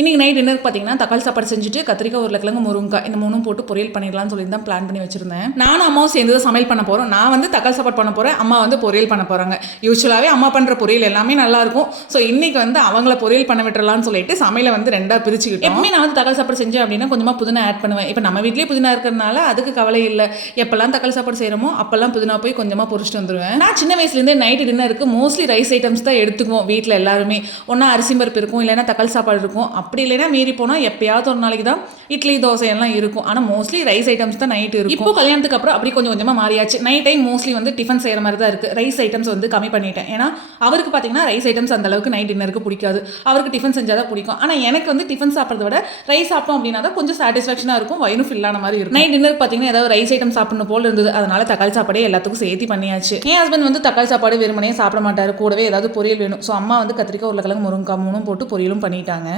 இன்றைக்கி நைட் டின்னருக்கு பார்த்தீங்கன்னா தக்காளி சாப்பாடு செஞ்சுட்டு கத்திரிக்காய் உருளைக்கிழங்கு முருங்கைக்காய் இந்த மூணும் போட்டு பொரியல் பண்ணிடலாம்னு சொல்லி தான் பிளான் பண்ணி வச்சிருந்தேன். நானும் அம்மாவும் சேர்ந்து தான் சமையல் பண்ண போகிறோம். நான் வந்து தக்காளி சாப்பாடு பண்ண போகிறேன், அம்மா வந்து பொரியல் பண்ண போகிறாங்க. யூஸ்வலாகவே அம்மா பண்ணுற பொரியல் எல்லாமே நல்லாயிருக்கும். ஸோ இன்றைக்கி வந்து அவங்கள பொரியல் பண்ண விட்டுறலாம்னு சொல்லிட்டு சமையலை வந்து ரெண்டாக பிரிச்சுக்கிட்டோம். எப்பவுமே நான் வந்து தக்காளி சாப்பாடு செஞ்சேன் அப்படின்னா கொஞ்சமாக புதினா ஆட் பண்ணுவேன். இப்போ நம்ம வீட்லேயே புதினா இருக்கிறதுனால அதுக்கு கவலை இல்லை. எப்போல்லாம் தக்காளி சாப்பாடு செய்கிறோமோ அப்போல்லாம் புதினா போய் கொஞ்சமாக பொரிச்சிட்டு வந்துடுவேன். நான் சின்ன வயசுலேருந்தே நைட்டு டின்னருக்கு மோஸ்ட்லி ரைஸ் ஐட்டம்ஸ் தான் எடுத்துக்குவோம். வீட்டில் எல்லாருமே ஒன்றா அரிசி பருப்பு இருக்கும், இல்லைன்னா தக்காளி சாப்பாடு இருக்கும். அப்படி இல்லைன்னா மீறி போனால் எப்பயாவது ஒரு நாளைக்கு தான் இட்லி தோசை எல்லாம் இருக்கும். ஆனால் மோஸ்ட்லி ரைஸ் ஐட்டம்ஸ் தான் நைட் இருக்கும். இப்போ கல்யாணத்துக்கு அப்புறம் அப்படி கொஞ்சம் கொஞ்சமாக மாறியாச்சு. நைட் டைம் மோஸ்ட்லி வந்து டிஃபன் செய்கிற மாதிரி தான் இருக்குது. ரைஸ் ஐட்டம்ஸ் வந்து கம்மி பண்ணிட்டேன். ஏன்னா அவருக்கு பார்த்தீங்கன்னா ரைஸ் ஐட்டம்ஸ் அந்த அளவுக்கு நைட் டின்னருக்கு பிடிக்காது. அவருக்கு டிஃபன் செஞ்சால் தான் பிடிக்கும். ஆனால் எனக்கு வந்து டிஃபன் சாப்பிட்றத விட ரைஸ் சாப்பிட்டோம் அப்படின்னா தான் கொஞ்சம் சாட்டிஸ்ஃபேக்ஷனாக இருக்கும், வயிறு ஃபில்லான மாதிரி இருக்கும். நைட் டின்னர் பார்த்தீங்கன்னா ஏதாவது ரைஸ் ஐட்டம் சாப்பிடணும் போல் இருந்தது. அதனால தக்காளி சாப்பாடே எல்லாத்துக்கும் சேர்த்து பண்ணியாச்சு. என் ஹஸ்பண்ட் வந்து தக்காளி சாப்பாடு வெறுமனே சாப்பிட மாட்டார், கூடவே ஏதாவது பொரியல் வேணும். ஸோ அம்மா வந்து கத்திரிக்காய் உருளைக்கிழங்கு முருங்கைக்காய் மூணும் போட்டு பொரியலும் பண்ணிட்டாங்க.